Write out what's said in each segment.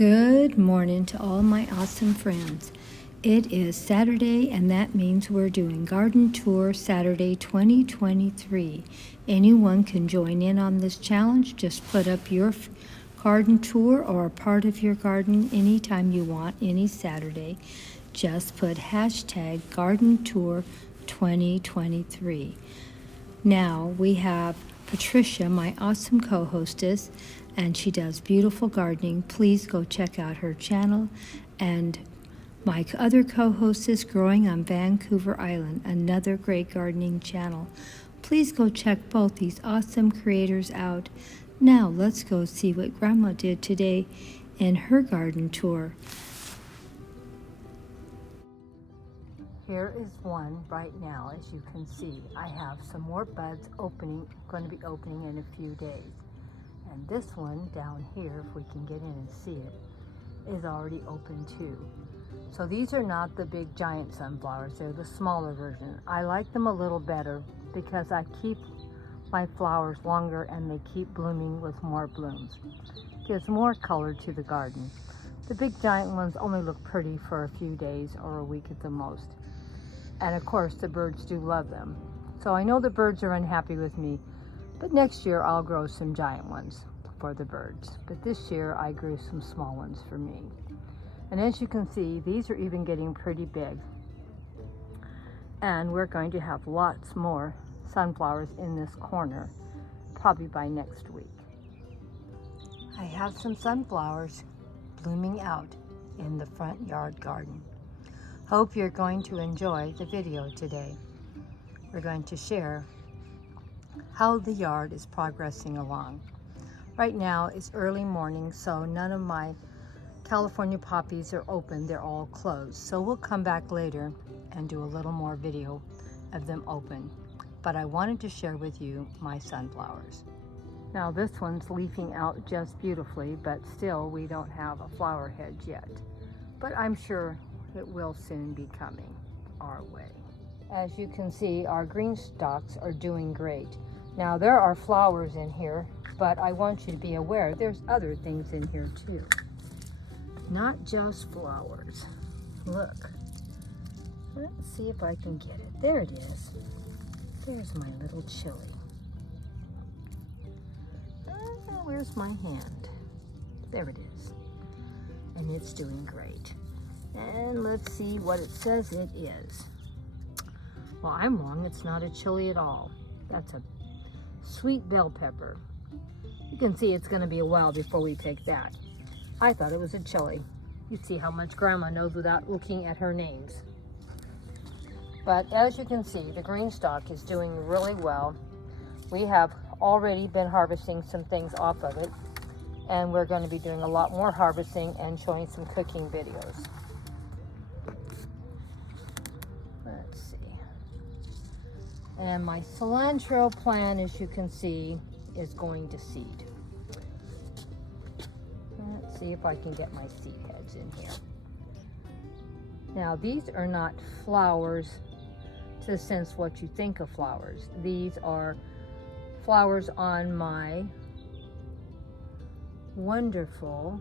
Good morning to all my awesome friends. It is Saturday, and that means we're doing Garden Tour Saturday 2023. Anyone can join in on this challenge. Just put up your garden tour or a part of your garden anytime you want, any Saturday. Just put hashtag Garden Tour 2023. Now we have Patricia, my awesome co-hostess, and she does beautiful gardening. Please go check out her channel. And my other co-hostess, Growing on Vancouver Island, another great gardening channel. Please go check both these awesome creators out. Now let's go see what Grandma did today in her garden tour. Here is one right now. As you can see, I have some more buds going to be opening in a few days. And this one down here, if we can get in and see it, is already open too. So these are not the big giant sunflowers, they're the smaller version. I like them a little better because I keep my flowers longer and they keep blooming with more blooms. Gives more color to the garden. The big giant ones only look pretty for a few days or a week at the most. And of course the birds do love them. So I know the birds are unhappy with me, but next year I'll grow some giant ones for the birds. But this year I grew some small ones for me. And as you can see, these are even getting pretty big. And we're going to have lots more sunflowers in this corner, probably by next week. I have some sunflowers blooming out in the front yard garden. Hope you're going to enjoy the video today. We're going to share how the yard is progressing along. Right now it's early morning, so none of my California poppies are open, they're all closed. So we'll come back later and do a little more video of them open. But I wanted to share with you my sunflowers. Now this one's leafing out just beautifully, but still we don't have a flower head yet. But I'm sure it will soon be coming our way. As you can see, our green stalks are doing great. Now there are flowers in here, but I want you to be aware there's other things in here too. Not just flowers. Look. Let's see if I can get it. There it is. There's my little chili. Where's my hand? There it is. And it's doing great. And let's see what it says it is. Well, I'm wrong. It's not a chili at all. That's a sweet bell pepper. You can see it's going to be a while before we pick that. I thought it was a chili. You see how much Grandma knows without looking at her names. But as you can see, the green stalk is doing really well. We have already been harvesting some things off of it, and we're going to be doing a lot more harvesting and showing some cooking videos. Let's see. And my cilantro plant, as you can see, is going to seed. Let's see if I can get my seed heads in here. Now these are not flowers to the sense what you think of flowers. These are flowers on my wonderful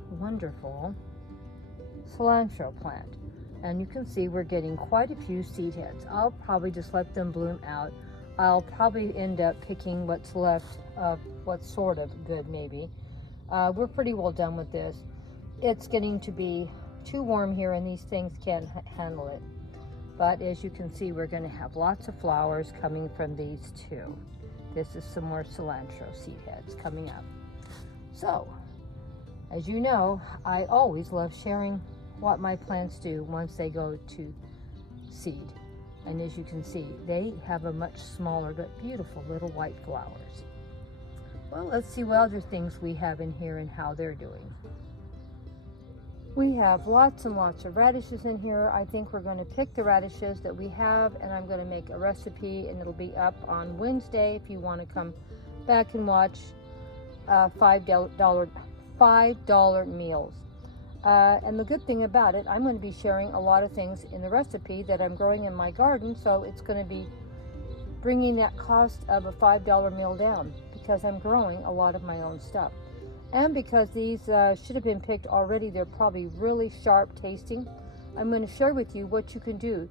cilantro plant. And you can see we're getting quite a few seed heads. I'll probably just let them bloom out. I'll probably end up picking what's left of what's sort of good maybe. We're pretty well done with this. It's getting to be too warm here and these things can't handle it. But as you can see, we're going to have lots of flowers coming from these too. This is some more cilantro seed heads coming up. So, as you know, I always love sharing what my plants do once they go to seed. And as you can see, they have a much smaller but beautiful little white flowers. Well, let's see what other things we have in here and how they're doing. We have lots and lots of radishes in here. I think we're going to pick the radishes that we have, and I'm going to make a recipe, and it'll be up on Wednesday if you want to come back and watch $5 meals. And the good thing about it, I'm going to be sharing a lot of things in the recipe that I'm growing in my garden, so it's going to be bringing that cost of a $5 meal down because I'm growing a lot of my own stuff. And because these should have been picked already, they're probably really sharp tasting. I'm going to share with you what you can do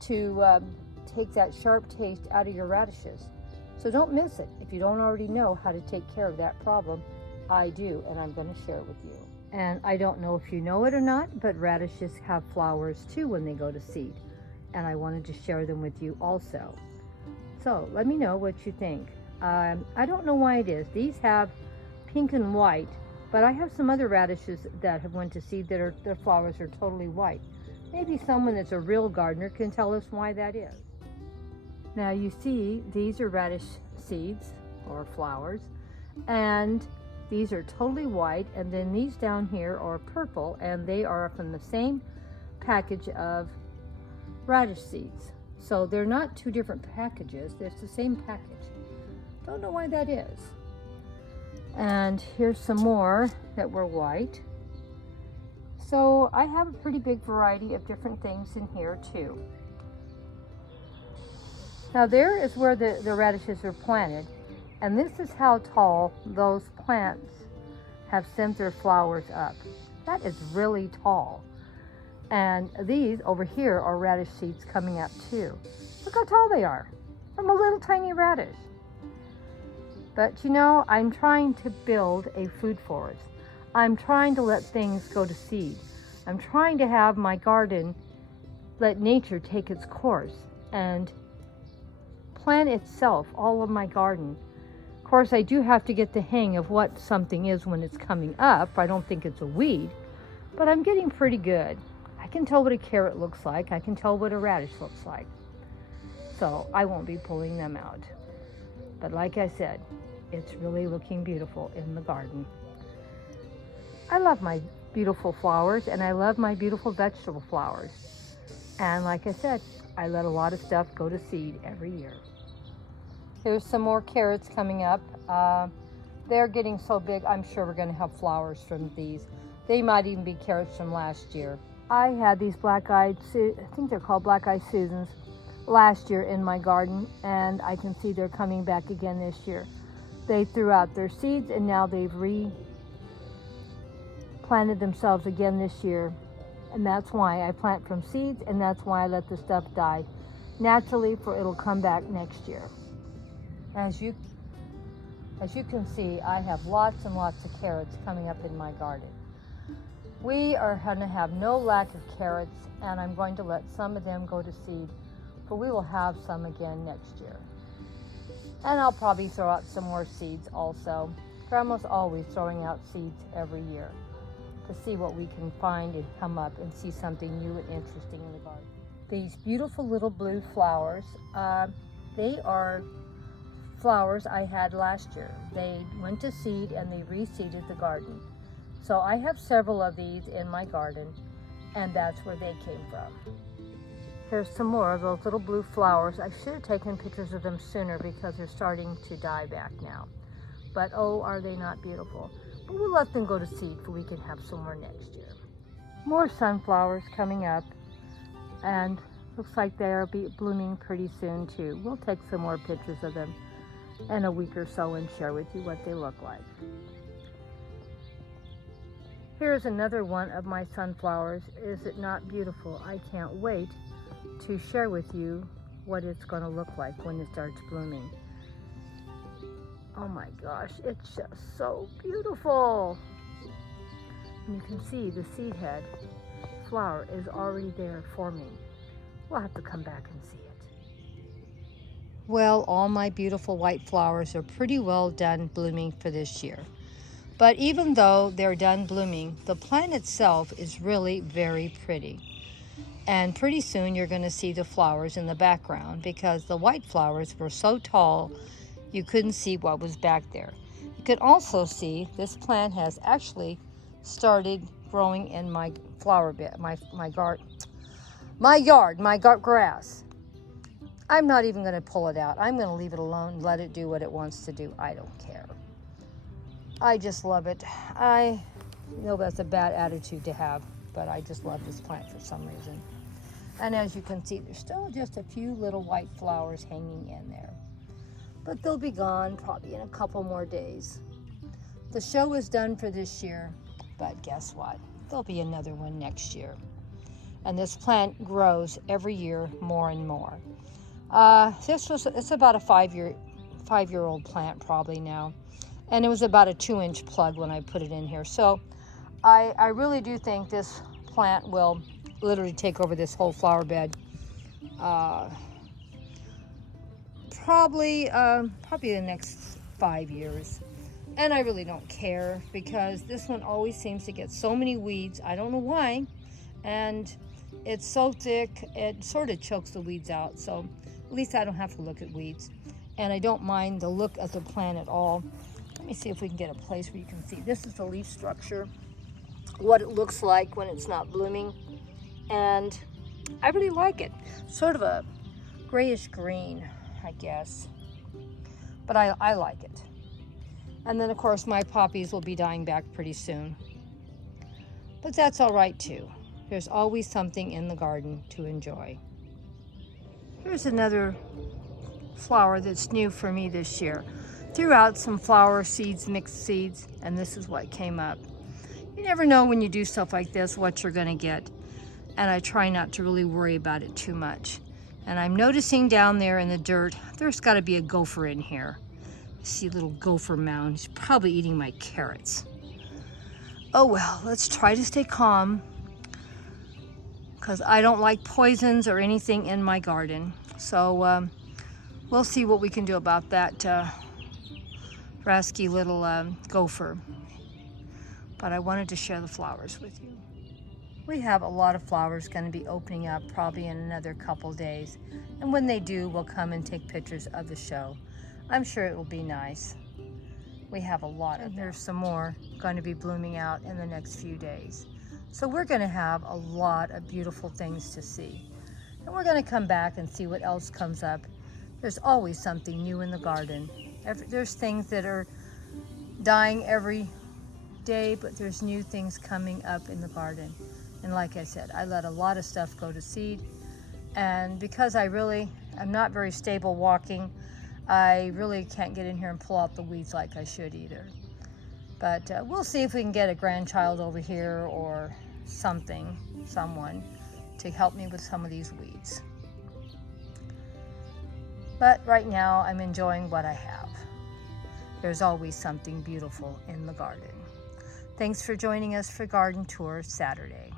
to take that sharp taste out of your radishes. So don't miss it. If you don't already know how to take care of that problem, I do, and I'm going to share it with you. And I don't know if you know it or not, but radishes have flowers too when they go to seed. And I wanted to share them with you also. So let me know what you think. I don't know why it is. These have pink and white, but I have some other radishes that have went to seed that their flowers are totally white. Maybe someone that's a real gardener can tell us why that is. Now you see, these are radish seeds or flowers, and these are totally white, and then these down here are purple, and they are from the same package of radish seeds. So they're not two different packages, it's the same package. Don't know why that is. And here's some more that were white. So I have a pretty big variety of different things in here too. Now there is where the radishes are planted, and this is how tall those plants have sent their flowers up. That is really tall. And these over here are radish seeds coming up too. Look how tall they are, from a little tiny radish. But you know, I'm trying to build a food forest. I'm trying to let things go to seed. I'm trying to have my garden let nature take its course and plant itself all of my garden. Of course, I do have to get the hang of what something is when it's coming up. I don't think it's a weed, but I'm getting pretty good. I can tell what a carrot looks like. I can tell what a radish looks like. So I won't be pulling them out. But like I said, it's really looking beautiful in the garden. I love my beautiful flowers, and I love my beautiful vegetable flowers. And like I said, I let a lot of stuff go to seed every year. Here's some more carrots coming up. They're getting so big, I'm sure we're going to have flowers from these. They might even be carrots from last year. I had these black-eyed, I think they're called black-eyed Susans, last year in my garden, and I can see they're coming back again this year. They threw out their seeds, and now they've replanted themselves again this year. And that's why I plant from seeds, and that's why I let the stuff die naturally, for it'll come back next year. As you can see, I have lots and lots of carrots coming up in my garden. We are going to have no lack of carrots, and I'm going to let some of them go to seed, for we will have some again next year. And I'll probably throw out some more seeds also. Grandma's always throwing out seeds every year to see what we can find and come up and see something new and interesting in the garden. These beautiful little blue flowers, they are flowers I had last year. They went to seed and they reseeded the garden. So I have several of these in my garden, and that's where they came from. Here's some more of those little blue flowers. I should have taken pictures of them sooner because they're starting to die back now. But oh, are they not beautiful? But we'll let them go to seed so we can have some more next year. More sunflowers coming up, and looks like they'll be blooming pretty soon too. We'll take some more pictures of them in a week or so and share with you what they look like. Here's another one of my sunflowers. Is it not beautiful? I can't wait to share with you what it's going to look like when it starts blooming. Oh my gosh, it's just so beautiful. And you can see the seed head flower is already there forming. We'll have to come back and see it. Well, all my beautiful white flowers are pretty well done blooming for this year. But even though they're done blooming, the plant itself is really very pretty. And pretty soon you're going to see the flowers in the background because the white flowers were so tall you couldn't see what was back there. You could also see this plant has actually started growing in my flower bed, my grass. I'm not even going to pull it out. I'm going to leave it alone, let it do what it wants to do. I don't care. I just love it. I know that's a bad attitude to have, but I just love this plant for some reason. And as you can see, there's still just a few little white flowers hanging in there. But they'll be gone probably in a couple more days. The show is done for this year, but guess what? There'll be another one next year. And this plant grows every year more and more. It's about a five-year-old plant probably now. And it was about a 2-inch plug when I put it in here. So I really do think this plant will literally take over this whole flower bed. Probably the next 5 years. And I really don't care because this one always seems to get so many weeds. I don't know why. And it's so thick, it sort of chokes the weeds out. So at least I don't have to look at weeds. And I don't mind the look of the plant at all. Let me see if we can get a place where you can see. This is the leaf structure, what it looks like when it's not blooming. And I really like it. Sort of a grayish green, I guess. But I like it. And then, of course, my poppies will be dying back pretty soon. But that's all right, too. There's always something in the garden to enjoy. Here's another flower that's new for me this year. Threw out some flower seeds, mixed seeds, and this is what came up. You never know when you do stuff like this what you're going to get. And I try not to really worry about it too much. And I'm noticing down there in the dirt, there's got to be a gopher in here. I see a little gopher mound. He's probably eating my carrots. Oh well, let's try to stay calm because I don't like poisons or anything in my garden. So we'll see what we can do about that rasky little gopher. But I wanted to share the flowers with you. We have a lot of flowers going to be opening up probably in another couple days. And when they do, we'll come and take pictures of the show. I'm sure it will be nice. We have a lot of them. There's some more going to be blooming out in the next few days. So we're going to have a lot of beautiful things to see. And we're going to come back and see what else comes up. There's always something new in the garden. There's things that are dying every day, but there's new things coming up in the garden. And like I said, I let a lot of stuff go to seed. And because I'm not very stable walking, I really can't get in here and pull out the weeds like I should either. But we'll see if we can get a grandchild over here or someone to help me with some of these weeds. But right now I'm enjoying what I have. There's always something beautiful in the garden. Thanks for joining us for Garden Tour Saturday.